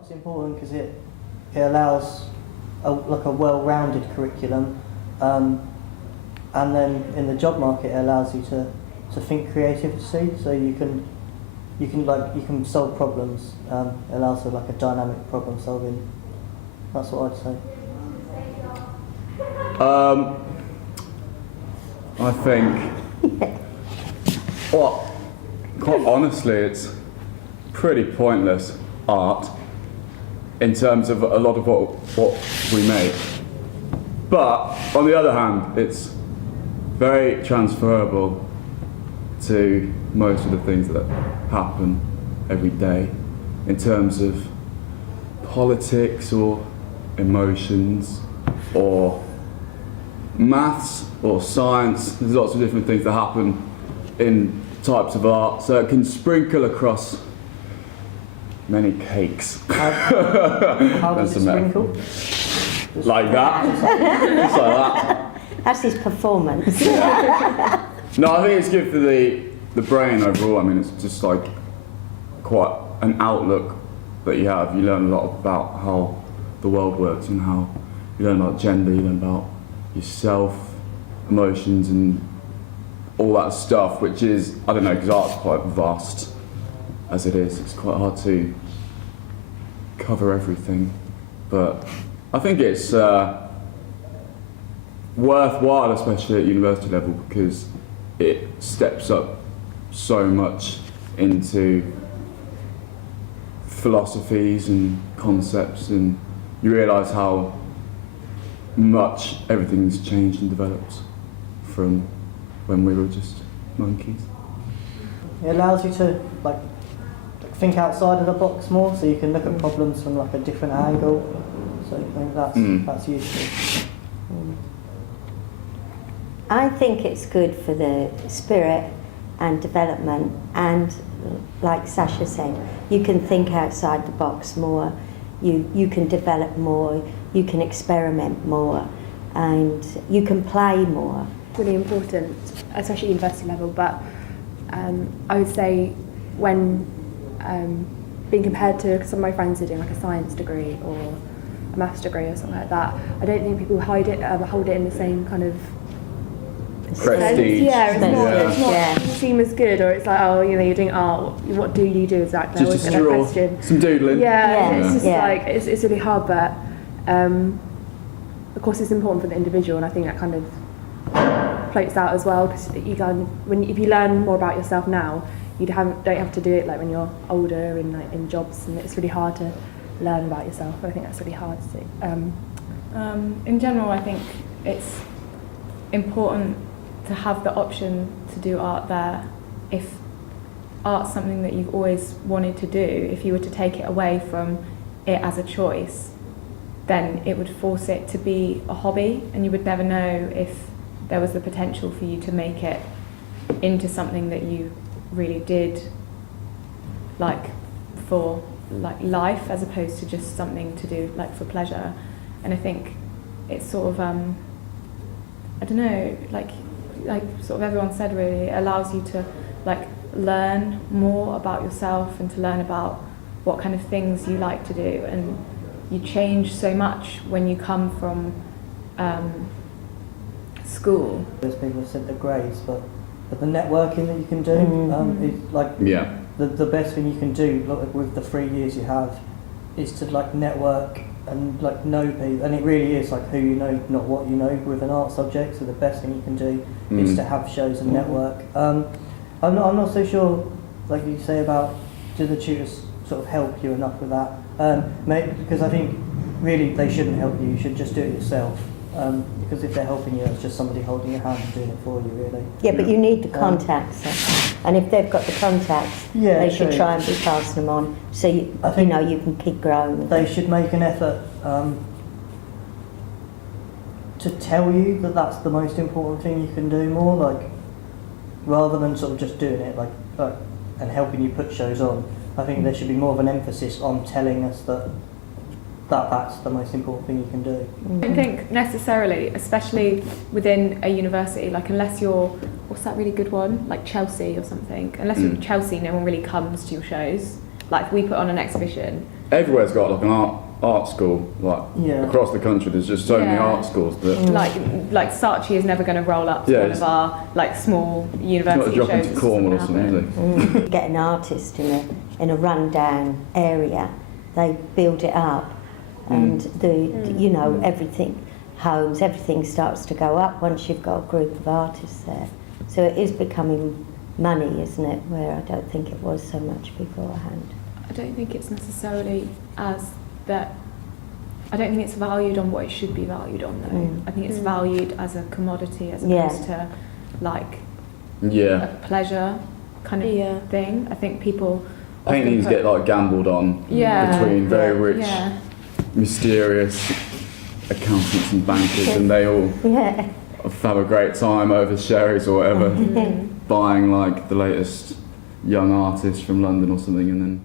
It's important because it allows a well-rounded curriculum, and then in the job market it allows you to think creatively, so you can solve problems. It allows for like a dynamic problem solving. That's what I'd say. I think, well, quite honestly, it's pretty pointless art in terms of a lot of what we make. But on the other hand, it's very transferable to most of the things that happen every day in terms of politics or emotions or maths or science. There's lots of different things that happen in types of art, so it can sprinkle across many cakes. How does it sprinkle? Like that. Just like that. That's his performance. No, I think it's good for the brain overall. I mean, it's just like quite an outlook that you have. You learn a lot about how the world works and how you learn about gender, you learn about yourself, emotions and all that stuff, which is, I don't know, because art's quite vast as it is. It's quite hard to cover everything, but I think it's worthwhile, especially at university level, because it steps up so much into philosophies and concepts, and you realise how much everything's changed and developed from when we were just monkeys. It allows you to like think outside of the box more, so you can look at problems from like a different angle. So I think that's useful. I think it's good for the spirit and development, and like Sasha said, you can think outside the box more, you can develop more, you can experiment more, and you can play more. Really important, especially at university level, but I would say when being compared to some of my friends are doing like a science degree or a maths degree or something like that, I don't think people hold it in the same kind of prestige. Yeah, it's not seem as good, or it's like, oh, you know, you're doing art, what do you do exactly? I always Just get a that draw, question. some doodling. It's just like, it's really hard, but of course it's important for the individual, and I think that kind of floats out as well, because if you learn more about yourself now, you don't have to do it like when you're older in jobs, and it's really hard to learn about yourself. But I think that's really hard to do. In general, I think it's important to have the option to do art there. If art's something that you've always wanted to do, if you were to take it away from it as a choice, then it would force it to be a hobby, and you would never know if there was the potential for you to make it into something that you really did like for like life, as opposed to just something to do like for pleasure. And I think it's sort of I don't know, like sort of everyone said, really, it allows you to like learn more about yourself and to learn about what kind of things you like to do, and you change so much when you come from school. Those people have said the grades, but the networking that you can do is like the best thing you can do with the 3 years you have is to like network and like know people, and it really is like who you know, not what you know, with an art subject. So the best thing you can do is to have shows and network. I'm not so sure, like you say, about do the tutors sort of help you enough with that? Because I think really they shouldn't help you. You should just do it yourself. Because if they're helping you, it's just somebody holding your hand and doing it for you, really. Yeah, but you need the contacts, and if they've got the contacts, they should try and be passing them on, so you can keep growing. They should make an effort to tell you that that's the most important thing you can do more, like rather than sort of just doing it like and helping you put shows on. I think there should be more of an emphasis on telling us that's the most important thing you can do. I don't think necessarily, especially within a university, like unless you're, what's that really good one, like Chelsea or something, unless you're Chelsea, no one really comes to your shows. Like if we put on an exhibition, everywhere's got like an art school, like Yeah. across the country. There's just so many Yeah. art schools that Like Saatchi is never going to roll up to Yeah, one it's- of our like small it's not university a drop shows. into It's Cornwall or not something, gonna is it? Get an artist in a rundown area, they build it up, and you know, everything, homes, everything starts to go up once you've got a group of artists there. So it is becoming money, isn't it? Where I don't think it was so much beforehand. I don't think it's necessarily as that. I don't think it's valued on what it should be valued on, though. Mm. I think it's valued as a commodity as Yeah. opposed to like Yeah. a pleasure kind of thing. I think people often Paintings put- get like gambled on Yeah. between very rich, yeah. mysterious accountants and bankers, and they all Yeah. have a great time over sherries or whatever, buying like the latest young artist from London or something, and then